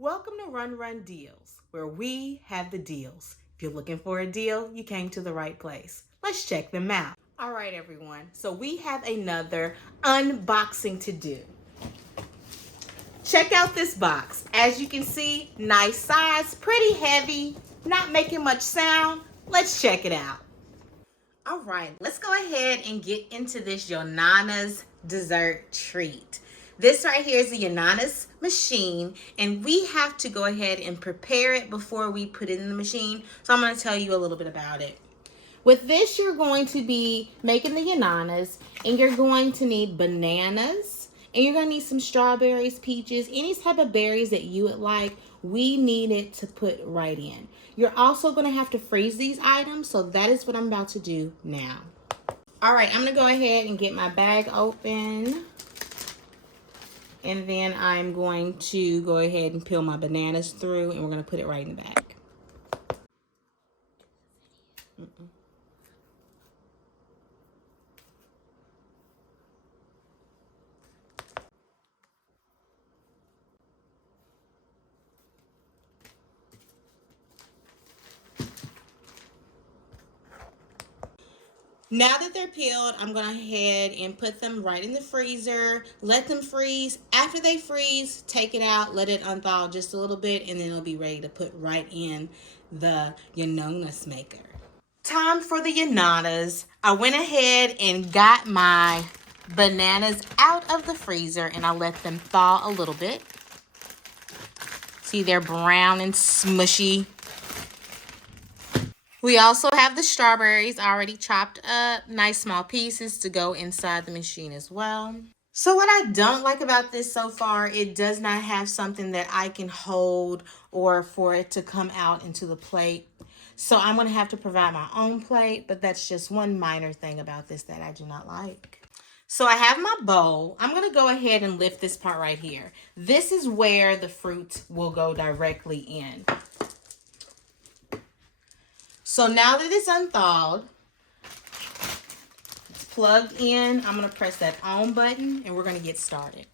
Welcome to Run Run Deals, where we have the deals. If you're looking for a deal, you came to the right place. Let's check them out. All right, everyone. So we have another unboxing to do. Check out this box. As you can see, nice size, pretty heavy, not making much sound. Let's check it out. All right, let's go ahead and get into this Yonanas dessert treat. This right here is the Yonanas machine, and we have to go ahead and prepare it before we put it in the machine. So I'm going to tell you a little bit about it. With this, you're going to be making the Yonanas, and you're going to need bananas, and you're going to need some strawberries, peaches, any type of berries that you would like. We need it to put right in. You're also going to have to freeze these items, so that is what I'm about to do now. All right, I'm going to go ahead and get my bag open. And then I'm going to go ahead and peel my bananas through, and we're going to put it right in the bag. Now that they're peeled, I'm going to go ahead and put them right in the freezer. Let them freeze. After they freeze, take it out, let it unthaw just a little bit, and then it'll be ready to put right in the Yonanas maker. Time for the Yonanas. I went ahead and got my bananas out of the freezer, and I let them thaw a little bit. See, they're brown and smushy. We also have the strawberries already chopped up, nice small pieces to go inside the machine as well. So what I don't like about this so far, it does not have something that I can hold or for it to come out into the plate. So I'm going to have to provide my own plate, but that's just one minor thing about this that I do not like. So I have my bowl. I'm going to go ahead and lift this part right here. This is where the fruit will go directly in. So now that it's unthawed, it's plugged in. I'm going to press that on button, and we're going to get started.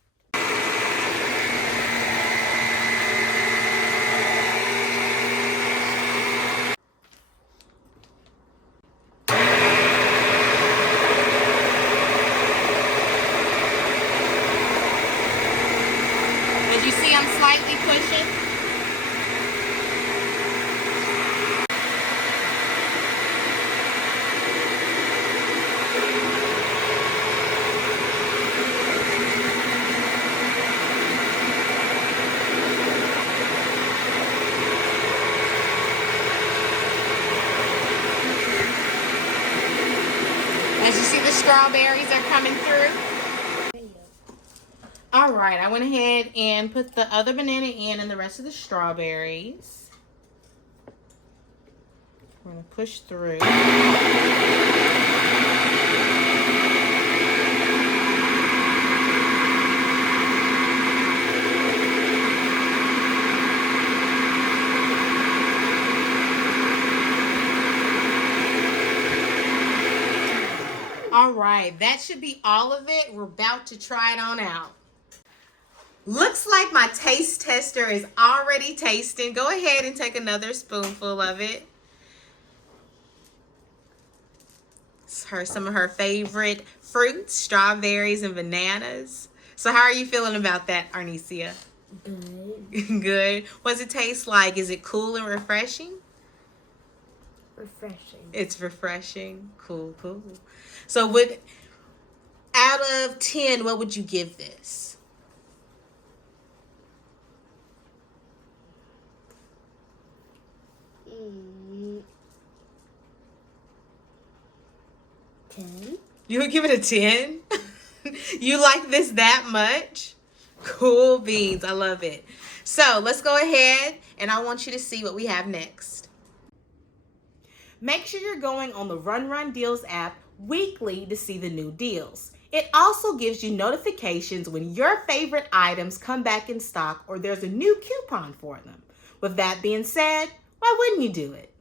Did you see I'm slightly pushing? As you see, the strawberries are coming through. All right, I went ahead and put the other banana in and the rest of the strawberries. We're going to push through. All right, that should be all of it. We're about to try it on out. Looks like my taste tester is already tasting. Go ahead and take another spoonful of it. It's some of her favorite fruits, strawberries and bananas. So how are you feeling about that, Arnesia? Good. Good. What's it taste like? Is it cool and refreshing? Refreshing. It's refreshing. Cool, cool. So out of 10, what would you give this? 10. You would give it a 10? You like this that much? Cool beans. I love it. So let's go ahead, and I want you to see what we have next. Make sure you're going on the Run Run Deals app weekly to see the new deals. It also gives you notifications when your favorite items come back in stock or there's a new coupon for them. With that being said, why wouldn't you do it?